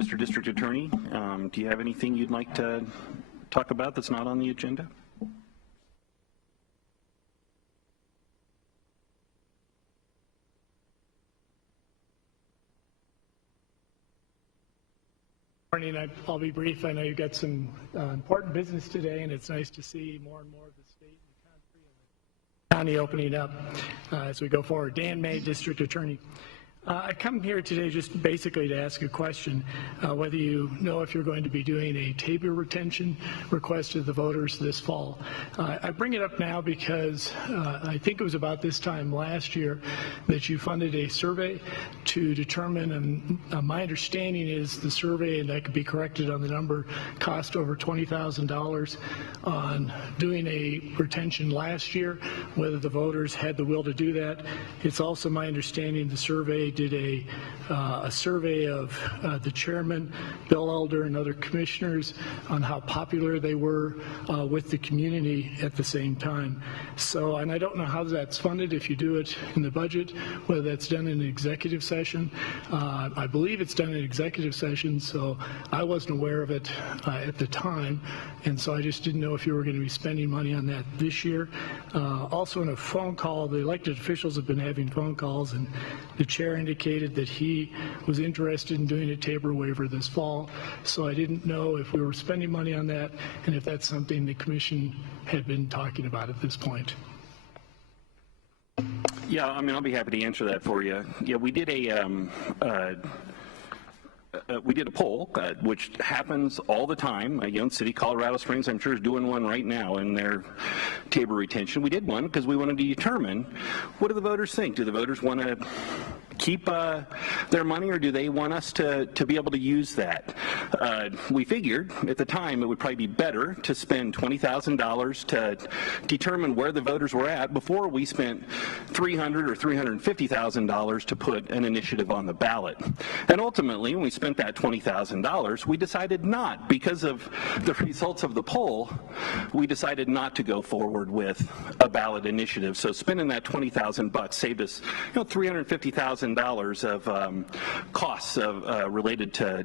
Mr. District Attorney, do you have anything you'd like to talk about that's not on the agenda? Morning. I'll be brief. I know you've got some important business today, and it's nice to see more and more of the state and the country and the county opening up as we go forward. Dan May, District Attorney. I come here today just basically to ask a question, whether you know if you're going to be doing a Tabor retention request to the voters this fall. I bring it up now because I think it was about this time last year that you funded a survey to determine, and my understanding is the survey, and I could be corrected on the number, cost over $20,000 on doing a retention last year, whether the voters had the will to do that. It's also my understanding the survey did a survey of the chairman, Bill Elder, and other commissioners on how popular they were with the community at the same time. So, and I don't know how that's funded, if you do it in the budget, whether that's done in an executive session. I believe it's done in executive session, so I wasn't aware of it at the time, and so I just didn't know if you were going to be spending money on that this year. Also in a phone call, the elected officials have been having phone calls, and the chair indicated that he was interested in doing a Tabor waiver this fall, so I didn't know if we were spending money on that and if that's something the commission had been talking about at this point. Yeah, I mean, I'll be happy to answer that for you. Yeah, we did a poll, which happens all the time. City Colorado Springs, I'm sure, is doing one right now in their Tabor retention. We did one because we wanted to determine, what do the voters think? Do the voters want to keep their money, or do they want us to be able to use that? We figured at the time it would probably be better to spend $20,000 to determine where the voters were at before we spent $300,000 or $350,000 to put an initiative on the ballot. And ultimately, when we spent that $20,000, we decided not, because of the results of the poll, we decided not to go forward with a ballot initiative. So spending that $20,000 saved us, $350,000 of costs related to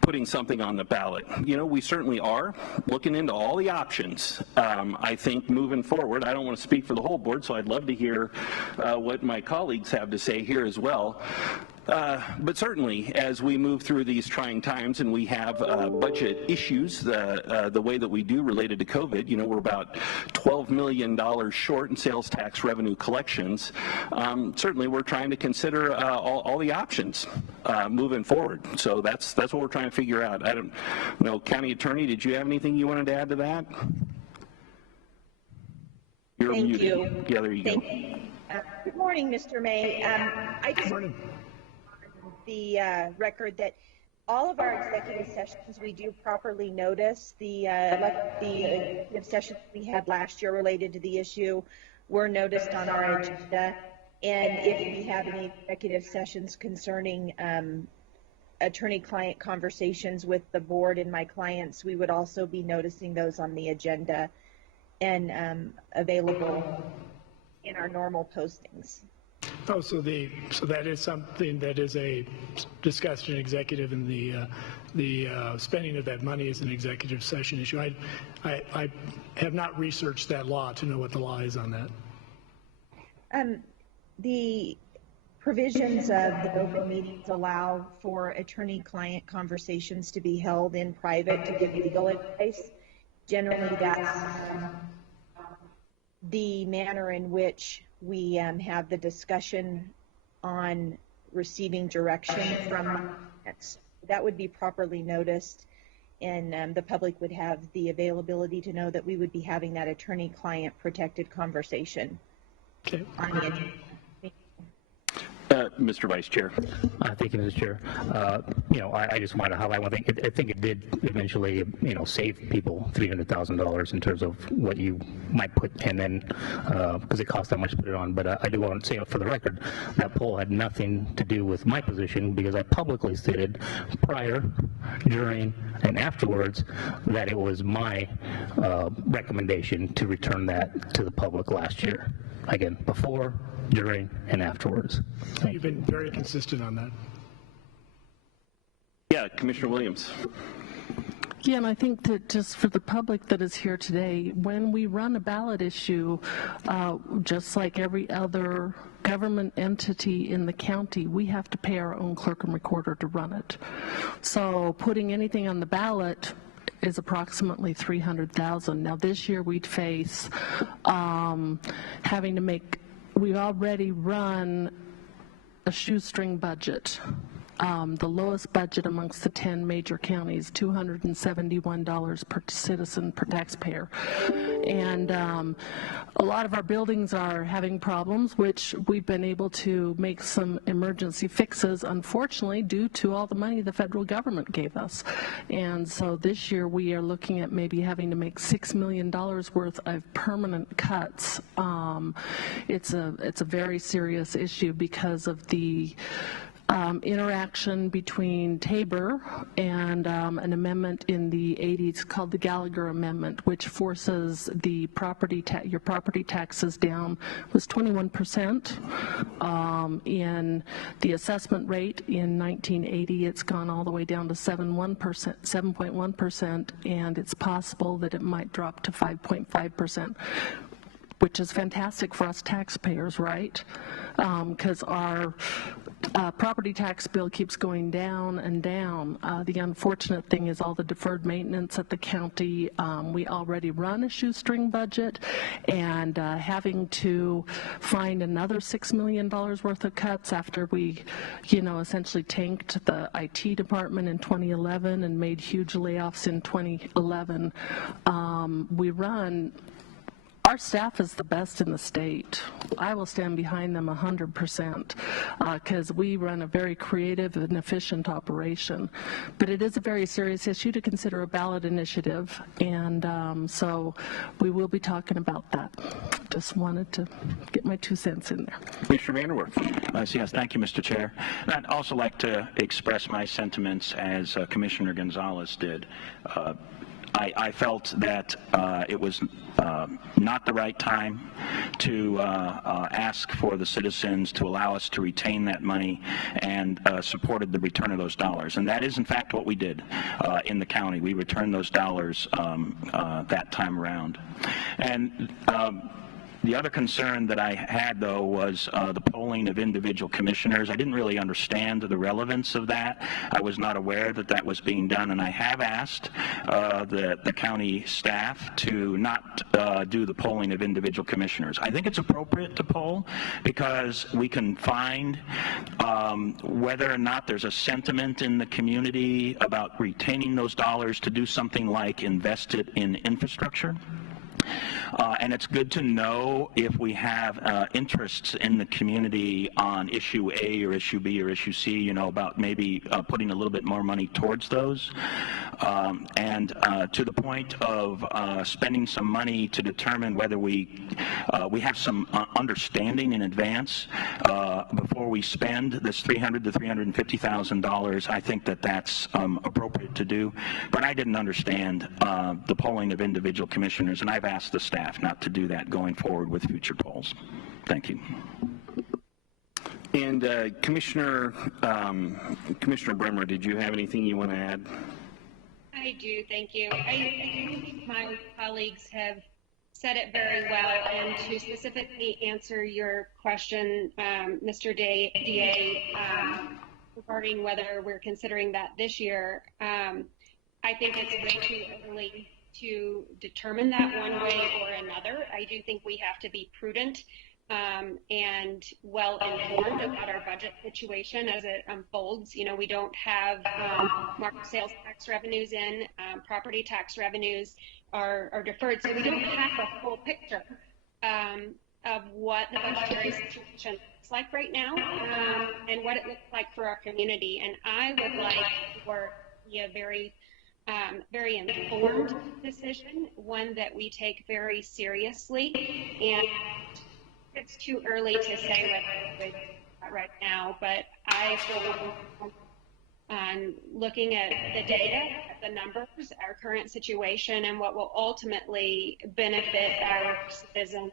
putting something on the ballot. We certainly are looking into all the options. I think moving forward, I don't want to speak for the whole board, so I'd love to hear what my colleagues have to say here as well. But certainly, as we move through these trying times and we have budget issues, the way that we do related to COVID, we're about $12 million short in sales tax revenue collections. Certainly, we're trying to consider all the options moving forward. So that's what we're trying to figure out. I don't know, County Attorney, did you have anything you wanted to add to that? You're Thank muted. you. Yeah, there you go. Good morning, Mr. May. I just want the record that all of our executive sessions we do properly notice. The executive sessions we had last year related to the issue were noticed on our agenda. And if we have any executive sessions concerning attorney-client conversations with the board and my clients, we would also be noticing those on the agenda and available in our normal postings. Oh, so that is something that is a discussion executive, and the spending of that money is an executive session issue. I have not researched that law to know what the law is on that. The provisions of the open meetings allow for attorney-client conversations to be held in private to give legal advice. Generally, that's the manner in which we have the discussion on receiving direction from clients. That would be properly noticed, and the public would have the availability to know that we would be having that attorney-client protected conversation. Okay. On the agenda. Mr. Vice Chair. Thank you, Mr. Chair. I just want to highlight one thing. I think it did eventually, save people $300,000 in terms of what you might put, and then because it costs that much to put it on. But I do want to say for the record, that poll had nothing to do with my position, because I publicly stated prior, during, and afterwards that it was my recommendation to return that to the public last year. Again, before, during, and afterwards. You've been very consistent on that. Yeah, Commissioner Williams. Yeah, and I think that just for the public that is here today, when we run a ballot issue, just like every other government entity in the county, we have to pay our own clerk and recorder to run it. So putting anything on the ballot is approximately $300,000. Now this year we'd face having to make, we've already run a shoestring budget. The lowest budget amongst the 10 major counties, $271 per citizen per taxpayer. And a lot of our buildings are having problems, which we've been able to make some emergency fixes, unfortunately, due to all the money the federal government gave us. And so this year we are looking at maybe having to make $6 million worth of permanent cuts. It's a very serious issue because of the interaction between Tabor and an amendment in the 80s called the Gallagher Amendment, which forces the your property taxes down was 21%. In the assessment rate in 1980, it's gone all the way down to 7.1%, and it's possible that it might drop to 5.5%. Which is fantastic for us taxpayers, right? Because our property tax bill keeps going down and down. The unfortunate thing is all the deferred maintenance at the county. We already run a shoestring budget, and having to find another $6 million worth of cuts after we, essentially tanked the IT department in 2011 and made huge layoffs in 2011. Our staff is the best in the state. I will stand behind them 100% because we run a very creative and efficient operation. But it is a very serious issue to consider a ballot initiative, and so we will be talking about that. Just wanted to get my 2 cents in there. Commissioner VanderWerf. Yes, thank you, Mr. Chair. And I'd also like to express my sentiments as Commissioner Gonzalez did. I felt that it was not the right time to ask for the citizens to allow us to retain that money, and supported the return of those dollars. And that is, in fact, what we did in the county. We returned those dollars that time around. And the other concern that I had, though, was the polling of individual commissioners. I didn't really understand the relevance of that. I was not aware that that was being done, and I have asked the county staff to not do the polling of individual commissioners. I think it's appropriate to poll because we can find whether or not there's a sentiment in the community about retaining those dollars to do something like invest it in infrastructure. And it's good to know if we have interests in the community on issue A or issue B or issue C, about maybe putting a little bit more money towards those. And to the point of spending some money to determine whether we have some understanding in advance before we spend this $300,000 to $350,000, I think that that's appropriate to do. But I didn't understand the polling of individual commissioners, and I've asked the staff not to do that going forward with future polls. Thank you. And Commissioner Bremer, did you have anything you want to add? I do, thank you. I think my colleagues have said it very well, and to specifically answer your question, Mr. DA, regarding whether we're considering that this year, I think it's way too early to determine that one way or another. I do think we have to be prudent and well informed about our budget situation as it unfolds. We don't have market sales tax revenues in, property tax revenues are deferred, so we don't have a full picture of what the budgetary situation looks like right now and what it looks like for our community. And I would like for a very informed decision, one that we take very seriously, and it's too early to say whether we do that right now, but I feel on looking at the data, the numbers, our current situation, and what will ultimately benefit our citizens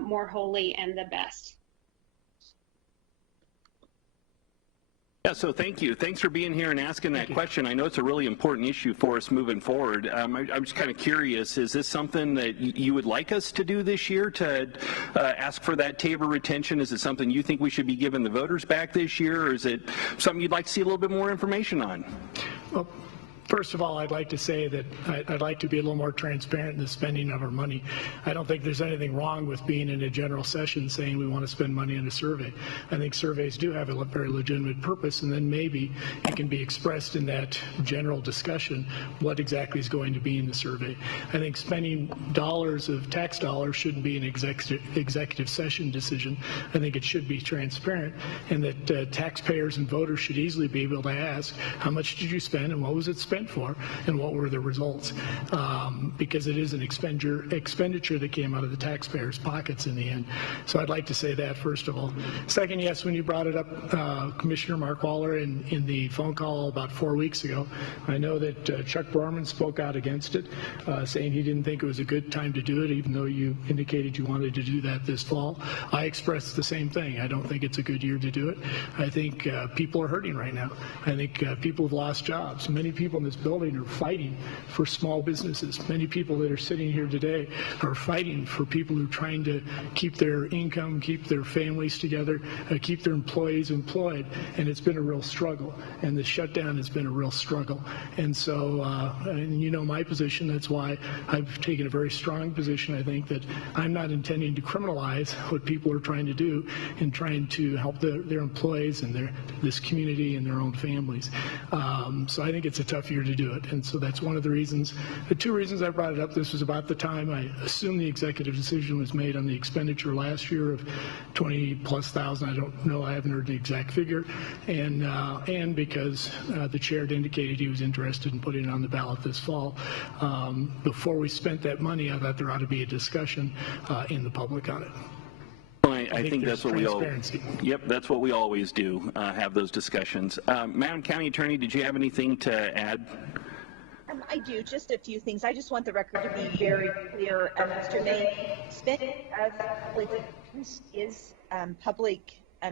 more wholly and the best. Yeah, so thank you. Thanks for being here and asking that question. I know it's a really important issue for us moving forward. I'm just kind of curious, is this something that you would like us to do this year, to ask for that Tabor retention? Is it something you think we should be giving the voters back this year, or is it something you'd like to see a little bit more information on? Well, first of all, I'd like to say that I'd like to be a little more transparent in the spending of our money. I don't think there's anything wrong with being in a general session saying we want to spend money on a survey. I think surveys do have a very legitimate purpose, and then maybe it can be expressed in that general discussion what exactly is going to be in the survey. I think spending dollars of tax dollars shouldn't be an executive session decision. I think it should be transparent, and that taxpayers and voters should easily be able to ask, how much did you spend and what was it spent for, and what were the results, because it is an expenditure that came out of the taxpayers' pockets in the end. So I'd like to say that, first of all. Second, yes, when you brought it up, Commissioner Mark Waller, in the phone call about 4 weeks ago, I know that Chuck Borman spoke out against it, saying he didn't think it was a good time to do it, even though you indicated you wanted to do that this fall. I expressed the same thing. I don't think it's a good year to do it. I think people are hurting right now. I think people have lost jobs. Many people in this building are fighting for small businesses. Many people that are sitting here today are fighting for people who are trying to keep their income, keep their families together, keep their employees employed, and it's been a real struggle, and the shutdown has been a real struggle. And so, and you know my position, that's why I've taken a very strong position. I think that I'm not intending to criminalize what people are trying to do in trying to help their employees and this community and their own families. So I think it's a tough year to do it, and so that's one of the reasons, the two reasons I brought it up. This was about the time I assume the executive decision was made on the expenditure last year of 20+ thousand. I don't know, I haven't heard the exact figure, and because the chair had indicated he was interested in putting it on the ballot this fall. Before we spent that money, I thought there ought to be a discussion in the public on it. I think that's what we all. Yep, that's what we always do. Have those discussions. Madam County Attorney, did you have anything to add? I do, just a few things. I just want the record to be very clear. Mr. May, spending of public funds is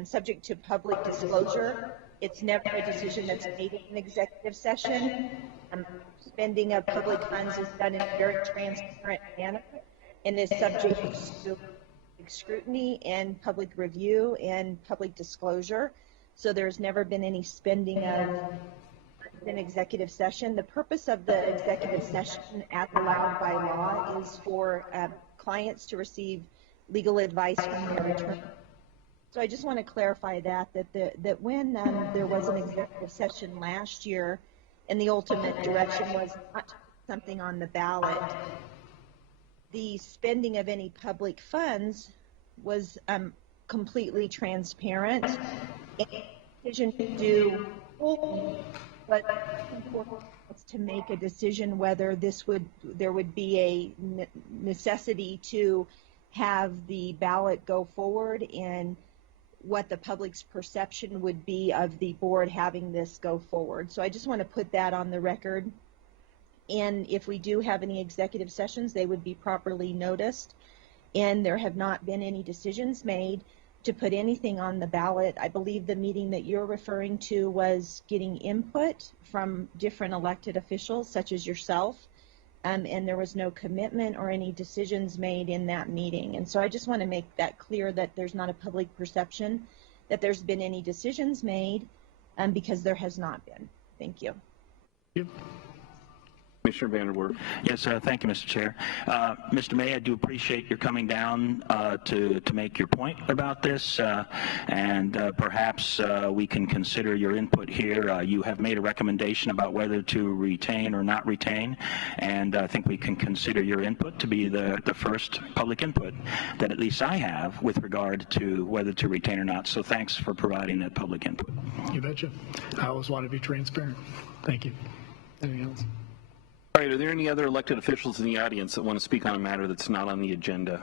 subject to public disclosure. It's never a decision that's made in an executive session. Spending of public funds is done in a very transparent manner and is subject to scrutiny and public review and public disclosure. So there's never been any spending of an executive session. The purpose of the executive session, as allowed by law, is for clients to receive legal advice from their attorney. So I just want to clarify that when there was an executive session last year and the ultimate direction was not something on the ballot, the spending of any public funds was completely transparent. And the decision to do, but important was to make a decision whether there would be a necessity to have the ballot go forward and what the public's perception would be of the board having this go forward. So I just want to put that on the record. And if we do have any executive sessions, they would be properly noticed. And there have not been any decisions made to put anything on the ballot. I believe the meeting that you're referring to was getting input from different elected officials, such as yourself, and there was no commitment or any decisions made in that meeting. And so I just want to make that clear, that there's not a public perception that there's been any decisions made, because there has not been. Thank you. Yep. Commissioner VanderWerf. Yes, thank you, Mr. Chair. Mr. May, I do appreciate your coming down to make your point about this, and perhaps we can consider your input here. You have made a recommendation about whether to retain or not retain, and I think we can consider your input to be the first public input that at least I have with regard to whether to retain or not. So thanks for providing that public input. You betcha. I always want to be transparent. Thank you. Anything else? All right, are there any other elected officials in the audience that want to speak on a matter that's not on the agenda?